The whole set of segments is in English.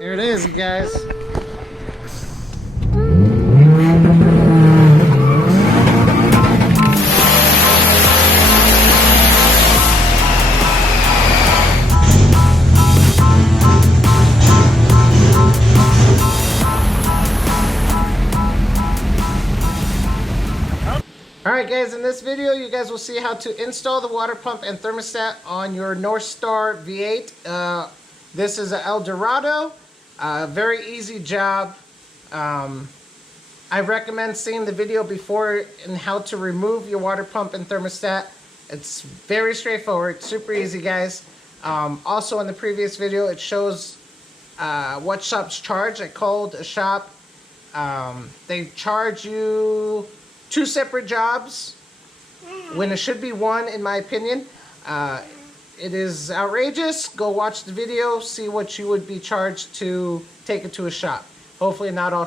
Here it is, guys. Alright guys, in this video you guys will see how to install the water pump and thermostat on your Northstar V8. This is an Eldorado. Very easy job. I recommend seeing the video before in how to remove your water pump and thermostat. It's very straightforward, super easy guys. Also in the previous video it shows what shops charge. I called a shop. They charge you 2 separate jobs when it should be 1 in my opinion. It is outrageous. Go watch the video, see what you would be charged to take it to a shop. Hopefully not all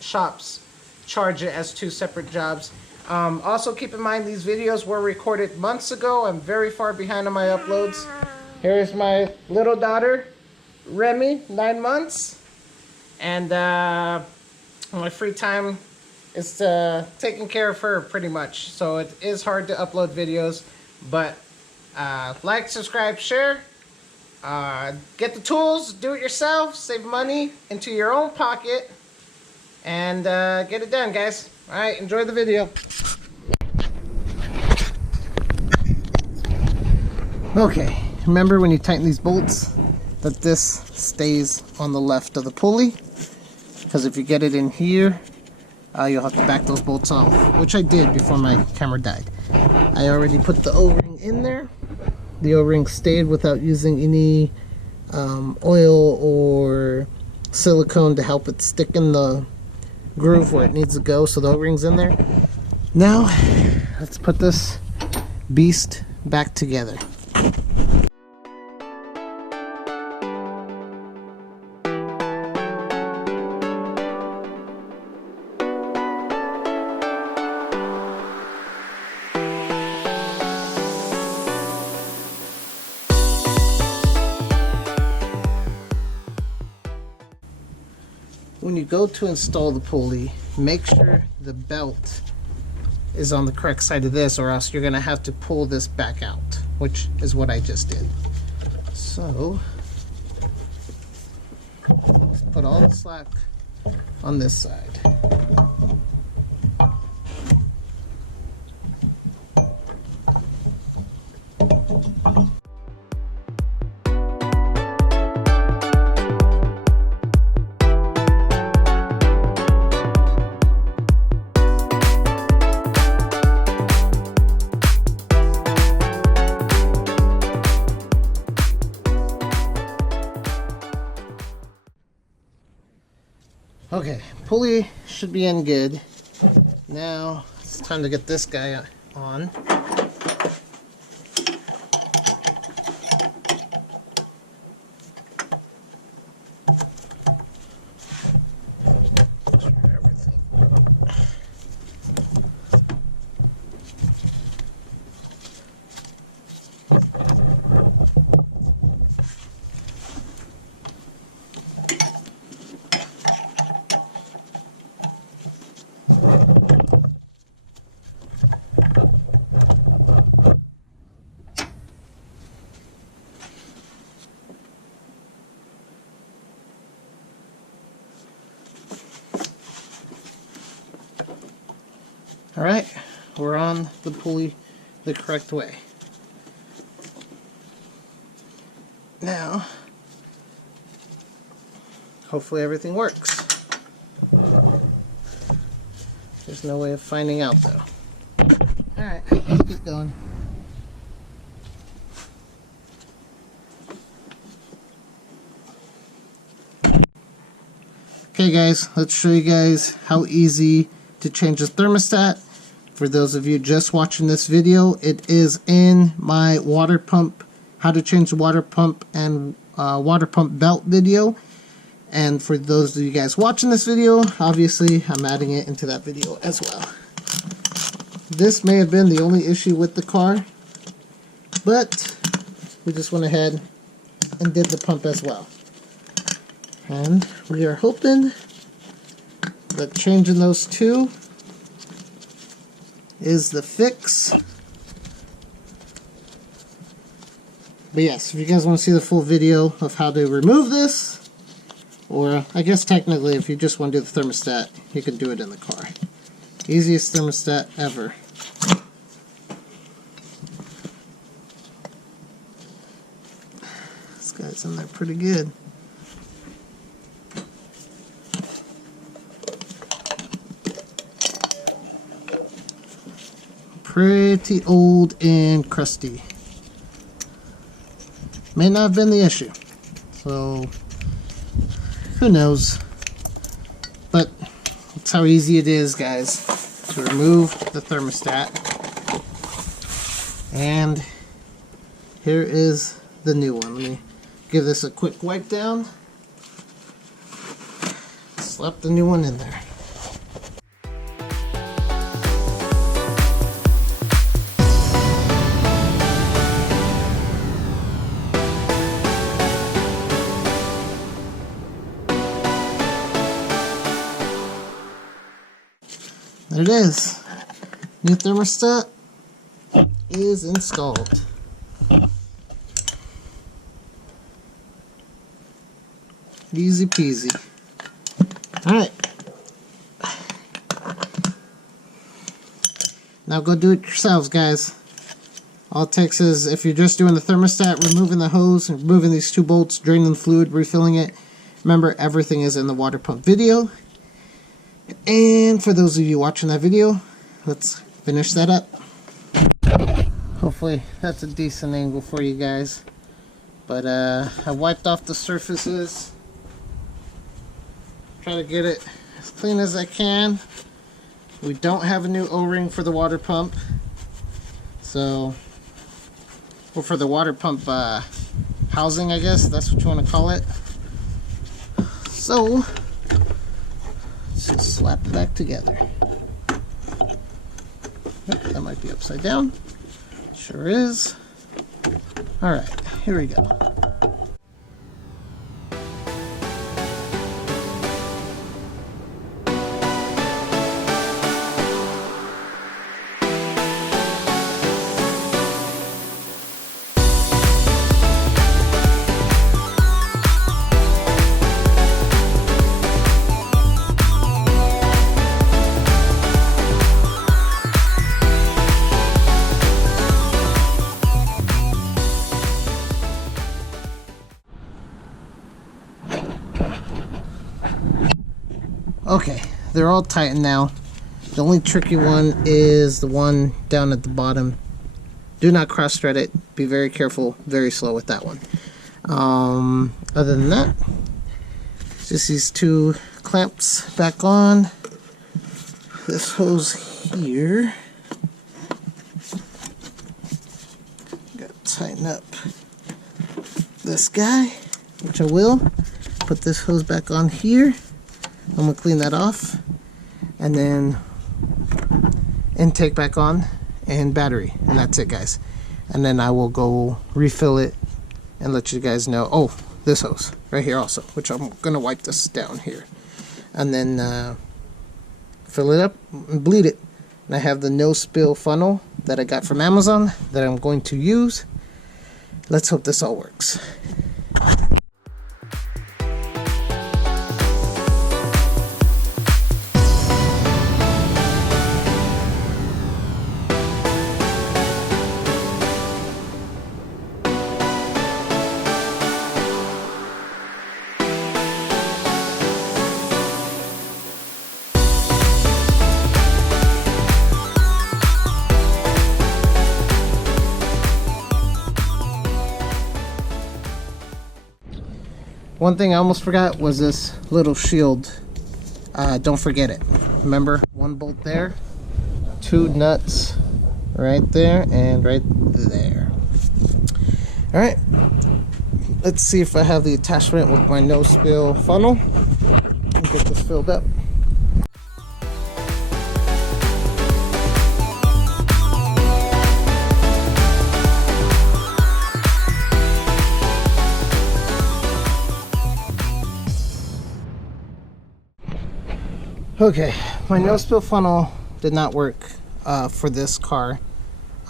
shops charge it as 2 separate jobs. Also keep in mind these videos were recorded months ago. I'm very far behind on my uploads. Here's my little daughter, Remy, 9 months. And my free time is taking care of her pretty much. So it is hard to upload videos, but like, subscribe, share, get the tools, do it yourself, save money into your own pocket, and get it done guys. Alright, enjoy the video. Okay, remember when you tighten these bolts that this stays on the left of the pulley, because if you get it in here you'll have to back those bolts off, which I did before my camera died. I already put the O-ring in there. The O-ring stayed without using any oil or silicone to help it stick in the groove where it needs to go, so the O-ring's in there. Now, let's put this beast back together. When you go to install the pulley, make sure the belt is on the correct side of this, or else you're going to have to pull this back out, which is what I just did. So, let's put all the slack on this side. Okay, pulley should be in good. Now it's time to get this guy on. Alright, we're on the pulley the correct way. Now, hopefully everything works. There's no way of finding out though. Alright, let's keep going. Okay guys, let's show you guys how easy to change the thermostat. For those of you just watching this video, it is in my water pump, how to change the water pump and water pump belt video. And for those of you guys watching this video, obviously I'm adding it into that video as well. This may have been the only issue with the car, but we just went ahead, and did the pump as well. And we are hoping that changing those two is the fix. But yes, if you guys want to see the full video of how to remove this, or I guess technically if you just want to do the thermostat, you can do it in the car. Easiest thermostat ever. This guy's in there pretty good. Pretty old and crusty. May not have been the issue, so who knows. But that's how easy it is, guys, to remove the thermostat. And here is the new one. Let me give this a quick wipe down. Slap the new one in there. There it is. New thermostat is installed. Easy peasy. Alright. Now go do it yourselves, guys. All it takes is, if you're just doing the thermostat, removing the hose, and removing these two bolts, draining the fluid, refilling it. Remember, everything is in the water pump video. And for those of you watching that video, let's finish that up. Hopefully that's a decent angle for you guys. But I wiped off the surfaces. Try to get it as clean as I can. We don't have a new O-ring for the water pump. So, or for the water pump housing, I guess that's what you want to call it. So just slap it back together. Yep, that might be upside down. Sure is. Alright, here we go. Okay, they're all tightened now. The only tricky one is the one down at the bottom. Do not cross thread it. Be very careful, very slow with that one. Other than that, just these two clamps back on. This hose here. Gotta tighten up this guy, which I will. Put this hose back on here. I'm going to clean that off, and then intake back on, and battery, and that's it, guys. And then I will go refill it and let you guys know. Oh, this hose right here also, which I'm going to wipe this down here, and then fill it up and bleed it. And I have the no spill funnel that I got from Amazon that I'm going to use. Let's hope this all works. One thing I almost forgot was this little shield. Don't forget it. Remember, one bolt there, two nuts right there, and right there. Alright, let's see if I have the attachment with my no spill funnel. Get this filled up. Okay, my no spill funnel did not work for this car.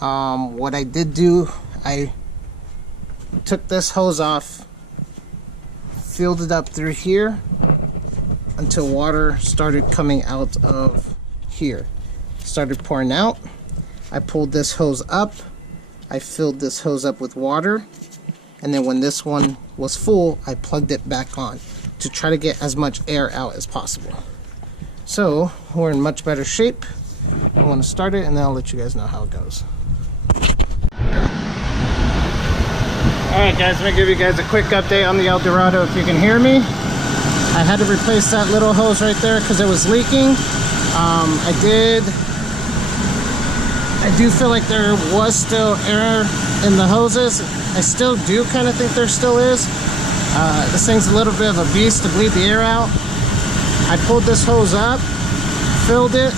What I did do, I took this hose off, filled it up through here until water started coming out of here. Started pouring out. I pulled this hose up. I filled this hose up with water. And then when this one was full, I plugged it back on to try to get as much air out as possible. So we're in much better shape. I'm going to start it and then I'll let you guys know how it goes. Alright guys, I'm going to give you guys a quick update on the Eldorado if you can hear me. I had to replace that little hose right there because it was leaking. I do feel like there was still air in the hoses. I still do kind of think there still is. This thing's a little bit of a beast to bleed the air out. I pulled this hose up, filled it.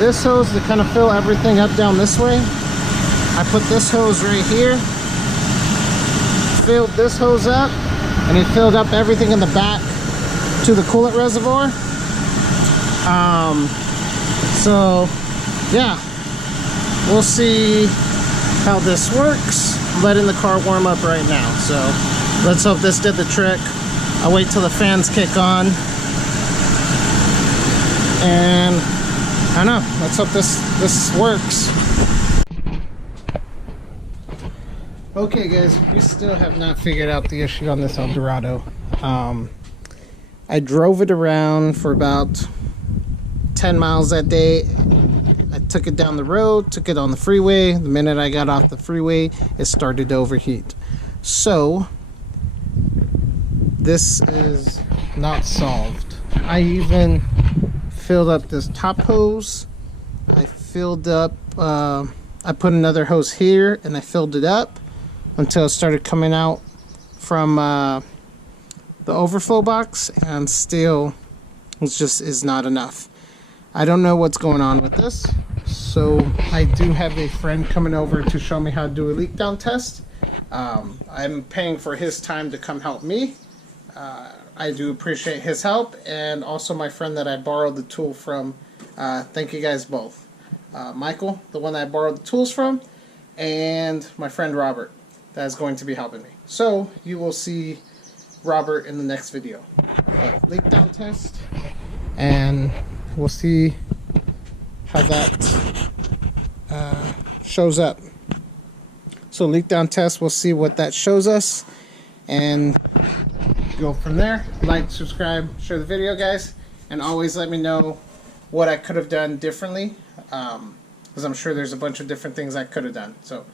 This hose to kind of fill everything up down this way. I put this hose right here, filled this hose up, and it filled up everything in the back to the coolant reservoir. So yeah, we'll see how this works. I'm letting the car warm up right now, so let's hope this did the trick. I'll wait till the fans kick on, and I don't know, let's hope this works. Okay guys, we still have not figured out the issue on this Eldorado. I drove it around for about 10 miles that day. I took it down the road, took it on the freeway. The minute I got off the freeway, it started to overheat. So this is not solved. I even filled up this top hose. I filled up, I put another hose here and I filled it up until it started coming out from the overflow box, and still it just is not enough. I don't know what's going on with this, so I do have a friend coming over to show me how to do a leak down test. I'm paying for his time to come help me. I do appreciate his help, and also my friend that I borrowed the tool from. Thank you guys both. Michael, the one that I borrowed the tools from, and my friend Robert, that is going to be helping me. So you will see Robert in the next video. But leak down test, and we'll see how that shows up. So leak down test, we'll see what that shows us and go from there. Like, subscribe, share the video guys, and always let me know what I could have done differently, because I'm sure there's a bunch of different things I could have done. So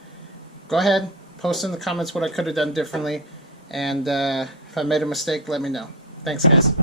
go ahead, post in the comments what I could have done differently, and if I made a mistake, let me know. Thanks guys.